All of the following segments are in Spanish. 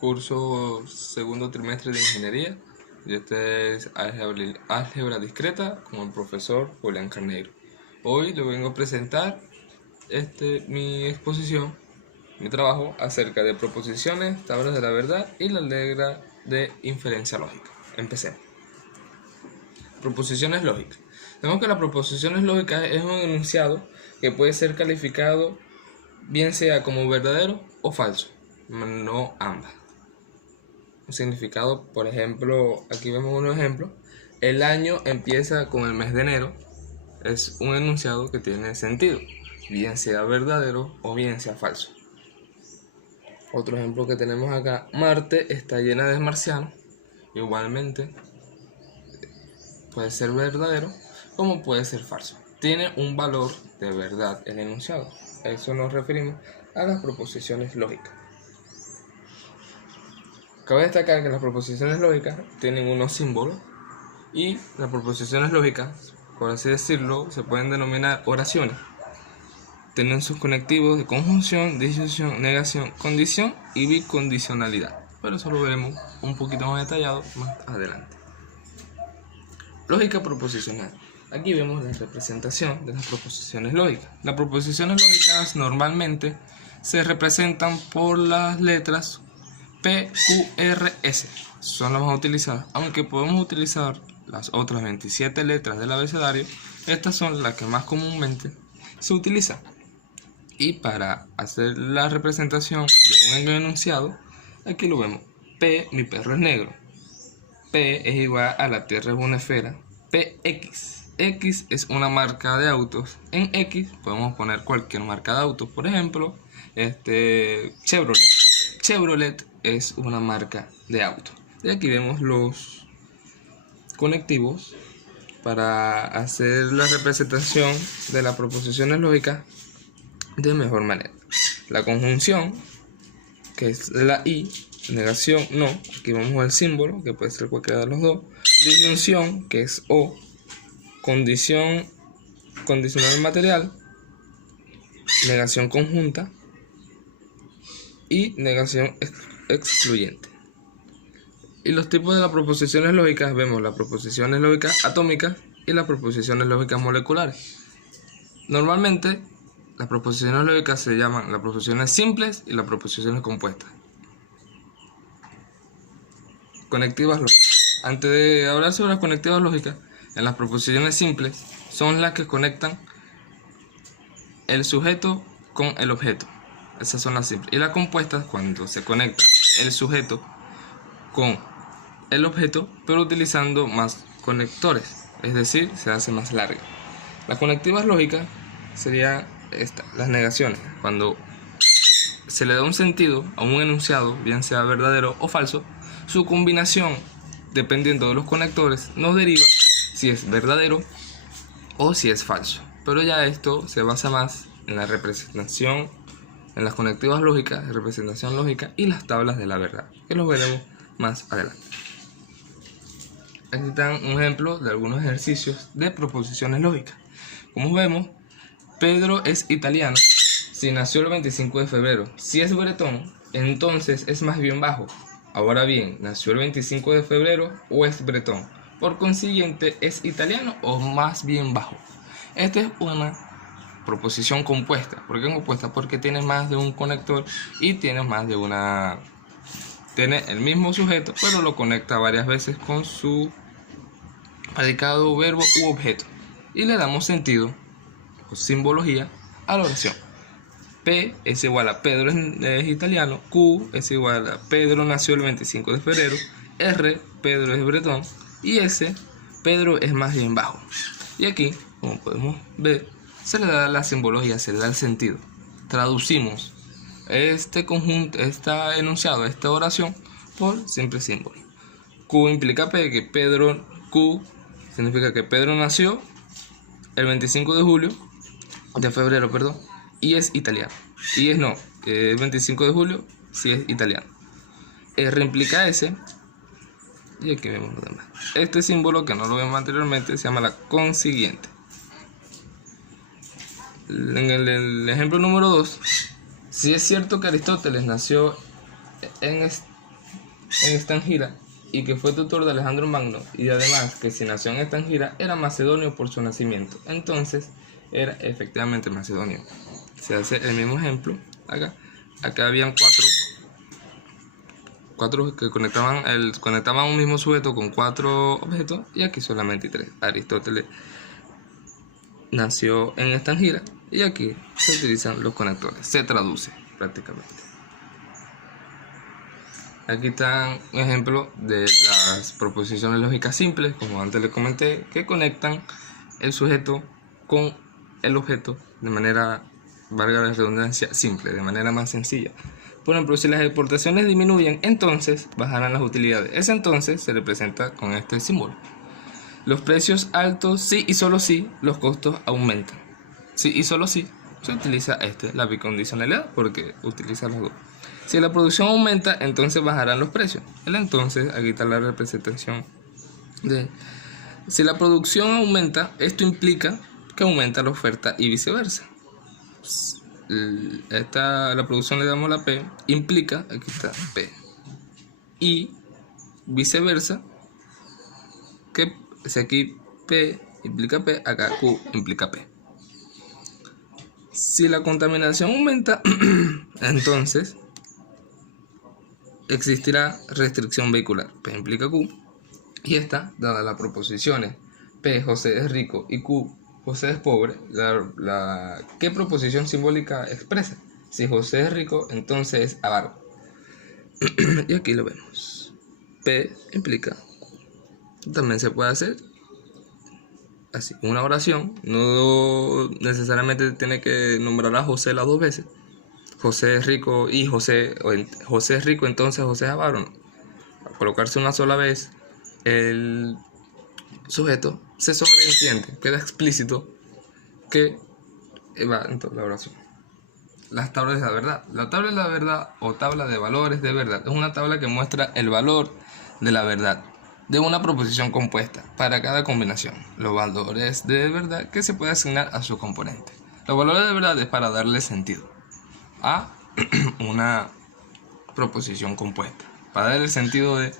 curso segundo trimestre de ingeniería y este es álgebra discreta con el profesor Julián Carneiro. Hoy le vengo a presentar mi exposición, mi trabajo acerca de proposiciones, tablas de la verdad y la regla de inferencia lógica. Empecemos. Proposiciones lógicas. Tenemos que las proposiciones lógicas es un enunciado que puede ser calificado bien sea como verdadero o falso, no ambas. Un significado, por ejemplo, aquí vemos un ejemplo: el año empieza con el mes de enero. Es un enunciado que tiene sentido, bien sea verdadero o bien sea falso. Otro ejemplo que tenemos acá: Marte está llena de marcianos. Igualmente puede ser verdadero como puede ser falso. Tiene un valor de verdad el enunciado. A eso nos referimos a las proposiciones lógicas. Cabe destacar que las proposiciones lógicas tienen unos símbolos y las proposiciones lógicas, por así decirlo, se pueden denominar oraciones. Tienen sus conectivos de conjunción, disyunción, negación, condición y bicondicionalidad, pero eso lo veremos un poquito más detallado más adelante. Lógica proposicional. Aquí vemos la representación de las proposiciones lógicas. Las proposiciones lógicas normalmente se representan por las letras P, Q, R, S. Son las más utilizadas, aunque podemos utilizar las otras 27 letras del abecedario. Estas son las que más comúnmente se utilizan. Y para hacer la representación de un enunciado, aquí lo vemos: P, mi perro es negro. P es igual a la Tierra es una esfera. PX. X es una marca de autos. En X podemos poner cualquier marca de autos. Por ejemplo, Chevrolet. Chevrolet es una marca de auto. Y aquí vemos los conectivos para hacer la representación de las proposiciones lógicas de mejor manera. La conjunción, que es la I. Negación, no. Aquí vemos el símbolo, que puede ser cualquiera de los dos. Disyunción, que es O. Condición, condicional material. Negación conjunta. Y negación excluyente. Y los tipos de las proposiciones lógicas: vemos las proposiciones lógicas atómicas y las proposiciones lógicas moleculares. Normalmente las proposiciones lógicas se llaman las proposiciones simples y las proposiciones compuestas. Conectivas lógicas. Antes de hablar sobre las conectivas lógicas, en las proposiciones simples son las que conectan el sujeto con el objeto. Esas son las simples. Y las compuestas, cuando se conecta el sujeto con el objeto, pero utilizando más conectores, es decir, se hace más larga. Las conectivas lógicas serían las negaciones. Cuando se le da un sentido a un enunciado, bien sea verdadero o falso, su combinación, dependiendo de los conectores, nos deriva si es verdadero o si es falso. Pero ya esto se basa más en la representación, en las conectivas lógicas, representación lógica y las tablas de la verdad, que los veremos más adelante. Aquí están un ejemplo de algunos ejercicios de proposiciones lógicas. Como vemos, Pedro es italiano si nació el 25 de febrero. Si es bretón, entonces es más bien bajo. Ahora bien, nació el 25 de febrero o es bretón. Por consiguiente, ¿es italiano o más bien bajo? Esta es una proposición compuesta. ¿Por qué compuesta? Porque tiene más de un conector y tiene más de una... Tiene el mismo sujeto, pero lo conecta varias veces con su predicado, verbo u objeto. Y le damos sentido o simbología a la oración. P es igual a Pedro es italiano. Q es igual a Pedro nació el 25 de febrero. R, Pedro es bretón. Y S, Pedro es más bien bajo. Y aquí, como podemos ver, se le da la simbología, se le da el sentido. Traducimos este conjunto, este enunciado, esta oración por simple símbolo. Q implica P, que Q significa que Pedro nació el 25 de febrero, y es italiano. Y es 25 de julio si es italiano. R implica S. Y aquí vemos lo demás. Este símbolo, que no lo vemos anteriormente, se llama la consiguiente. En el ejemplo número 2, si es cierto que Aristóteles nació en en Estagira y que fue tutor de Alejandro Magno, y además que si nació en Estagira era macedonio por su nacimiento, entonces era efectivamente macedonio. Se hace el mismo ejemplo acá. Acá habían cuatro que conectaban un mismo sujeto con 4 objetos, y aquí solamente 3. Aristóteles nació en Estagira y aquí se utilizan los conectores, se traduce prácticamente. Aquí está un ejemplo de las proposiciones lógicas simples, como antes les comenté, que conectan el sujeto con el objeto de manera, valga la redundancia, simple, de manera más sencilla. Por ejemplo, si las exportaciones disminuyen, entonces bajarán las utilidades. Ese entonces se representa con este símbolo. Los precios altos, sí y solo sí, los costos aumentan. Sí y solo sí, se utiliza la bicondicionalidad porque utiliza los dos. Si la producción aumenta, entonces bajarán los precios. Entonces, aquí está la representación de... Si la producción aumenta, esto implica que aumenta la oferta y viceversa. La producción le damos la P, implica, aquí está P, y viceversa, que si aquí P implica P, acá Q implica P. Si la contaminación aumenta, entonces existirá restricción vehicular. P implica Q, y esta, dadas las proposiciones P, José es rico, y Q, José es pobre, ¿qué proposición simbólica expresa? Si José es rico, entonces es avaro. Y aquí lo vemos. P implica Q. También se puede hacer así, una oración. No necesariamente tiene que nombrar a José las 2 veces. José es rico y José es rico, entonces José es avaro. No. Al colocarse una sola vez el sujeto, se sobreentiende, queda explícito que va en toda la oración. Las tablas de la verdad. La tabla de la verdad o tabla de valores de verdad es una tabla que muestra el valor de la verdad de una proposición compuesta para cada combinación. Los valores de verdad que se puede asignar a su componente. Los valores de verdad es para darle sentido a una proposición compuesta, para darle el sentido de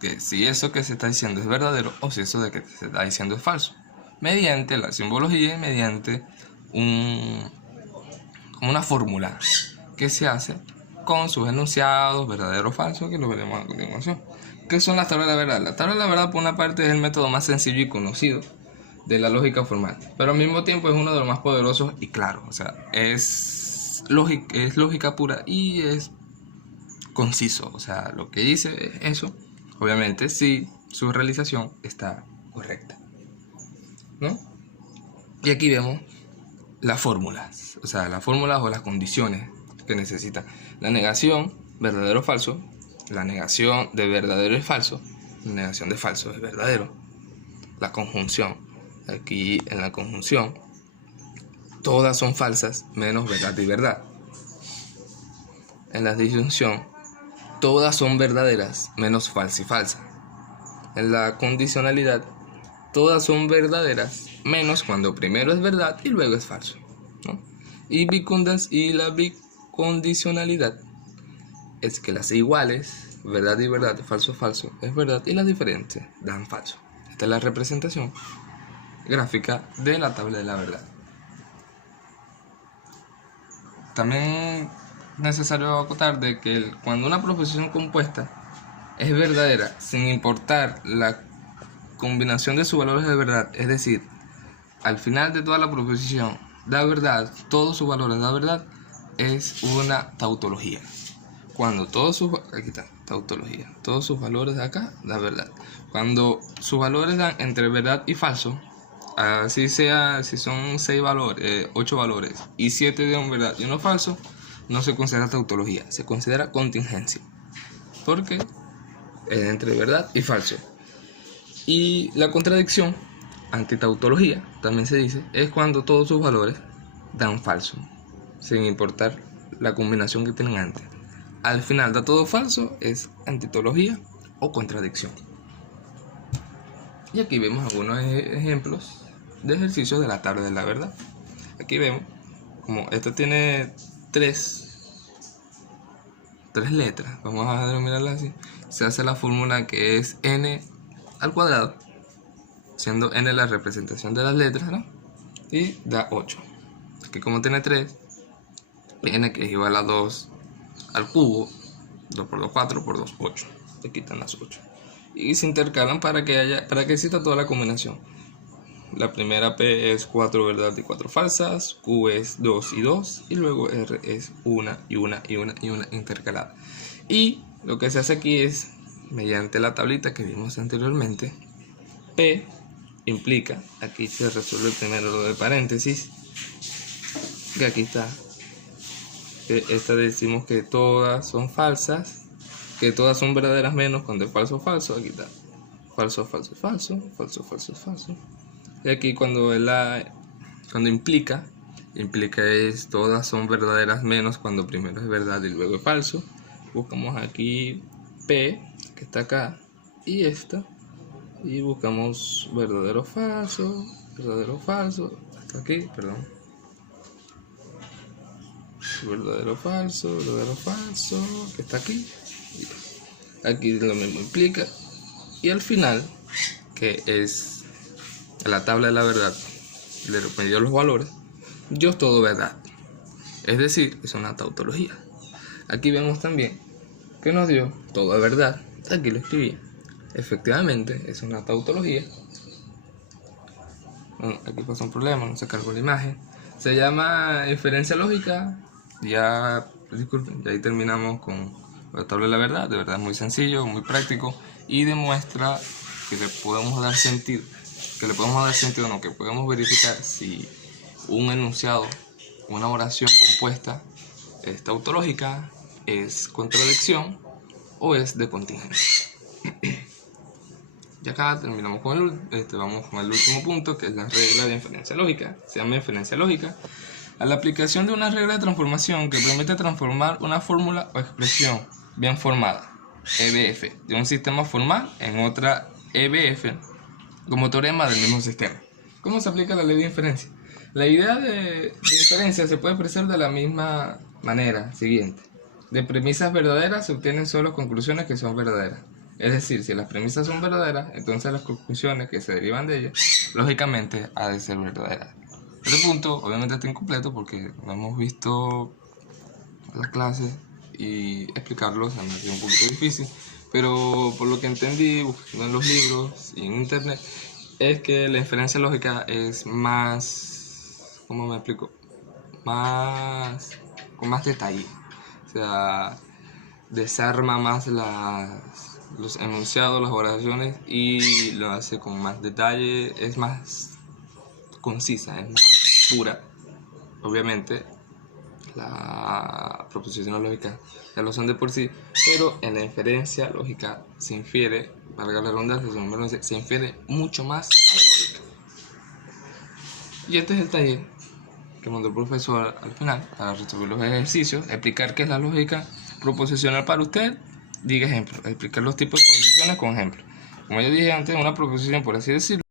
que si eso que se está diciendo es verdadero o si eso de que se está diciendo es falso, mediante la simbología y mediante como una fórmula que se hace con sus enunciados, verdadero o falso, que lo veremos a continuación. ¿Qué son las tablas de la verdad? La tabla de la verdad, por una parte, es el método más sencillo y conocido de la lógica formal, pero al mismo tiempo es uno de los más poderosos y claros. O sea, es lógica pura y es conciso. O sea, lo que dice es eso, obviamente, si su realización está correcta, ¿no? Y aquí vemos las fórmulas, o sea, las fórmulas o las condiciones que necesita. La negación, verdadero o falso. La negación de verdadero es falso. La negación de falso es verdadero. La conjunción. Aquí en la conjunción, todas son falsas menos verdad y verdad. En la disyunción, todas son verdaderas menos falsa y falsa. En la condicionalidad, todas son verdaderas menos cuando primero es verdad y luego es falso, ¿no? Y la bicondicionalidad es que las iguales, verdad y verdad, falso falso, es verdad, y las diferentes dan falso. Esta es la representación gráfica de la tabla de la verdad. También es necesario acotar de que cuando una proposición compuesta es verdadera, sin importar la combinación de sus valores de verdad, es decir, al final de toda la proposición da verdad, todos sus valores da verdad, es una tautología. Cuando todos sus valores de acá da verdad. Cuando sus valores dan entre verdad y falso, así sea, si son 6 valores, 8 valores y 7 dan verdad y uno falso, no se considera tautología, se considera contingencia, porque es entre verdad y falso. Y la contradicción, antitautología, también se dice, es cuando todos sus valores dan falso, sin importar la combinación que tienen antes. Al final da todo falso, es antitología o contradicción. Y aquí vemos algunos ejemplos de ejercicios de la tabla de la verdad. Aquí vemos como esta tiene tres 3 letras, vamos a denominarla así, se hace la fórmula que es n al cuadrado, siendo n la representación de las letras, ¿no? Y da 8. Aquí como tiene 3, n que es igual a 2 al cubo, 2 por 2, 4 por 2, 8. Te quitan las 8. Y se intercalan para que exista toda la combinación. La primera P es 4 verdad y 4 falsas, Q es 2 y 2, y luego R es 1 y 1 y 1 y 1 intercalada. Y lo que se hace aquí es, mediante la tablita que vimos anteriormente, P implica, aquí se resuelve primero lo de paréntesis, que aquí está, que esta decimos que todas son falsas, que todas son verdaderas menos cuando es falso, falso, aquí está, falso, falso, falso, falso, falso, falso. Y aquí cuando implica es todas son verdaderas menos cuando primero es verdad y luego es falso. Buscamos aquí P, que está acá, y esta, y buscamos verdadero, falso, hasta aquí, perdón. Verdadero, falso, que está aquí. Aquí lo mismo implica. Y al final, que es la tabla de la verdad, le dio los valores, dio todo verdad. Es decir, es una tautología. Aquí vemos también que nos dio todo de verdad. Aquí lo escribí. Efectivamente, es una tautología. Bueno, aquí pasa un problema, no se cargó la imagen. Se llama inferencia lógica. Ya, disculpen, ya ahí terminamos con la tabla de la verdad. De verdad es muy sencillo, muy práctico y demuestra que le podemos dar sentido. Que podemos verificar si un enunciado, una oración compuesta es tautológica, es contradicción o es de contingencia. Y acá terminamos vamos con el último punto, que es la regla de inferencia lógica. Se llama inferencia lógica a la aplicación de una regla de transformación que permite transformar una fórmula o expresión bien formada, EBF, de un sistema formal en otra EBF como teorema del mismo sistema. ¿Cómo se aplica la ley de inferencia? La idea de inferencia se puede expresar de la misma manera siguiente. De premisas verdaderas se obtienen solo conclusiones que son verdaderas. Es decir, si las premisas son verdaderas, entonces las conclusiones que se derivan de ellas, lógicamente, ha de ser verdaderas. Este punto obviamente está incompleto porque no hemos visto las clases y explicarlo se me hace un poquito difícil. Pero por lo que entendí, buscando en los libros y en internet, es que la inferencia lógica es más, ¿cómo me explico? Con más detalle. O sea, desarma más los enunciados, las oraciones y lo hace con más detalle, es más concisa, es más pura. Obviamente, las proposiciones lógicas ya lo son de por sí, pero en la inferencia lógica se infiere, valga la redundancia, se infiere mucho más a la lógica. Y este es el taller que mandó el profesor al final para resolver los ejercicios, explicar qué es la lógica proposicional para usted, diga ejemplos, explicar los tipos de proposiciones con ejemplos. Como yo dije antes, una proposición, por así decirlo,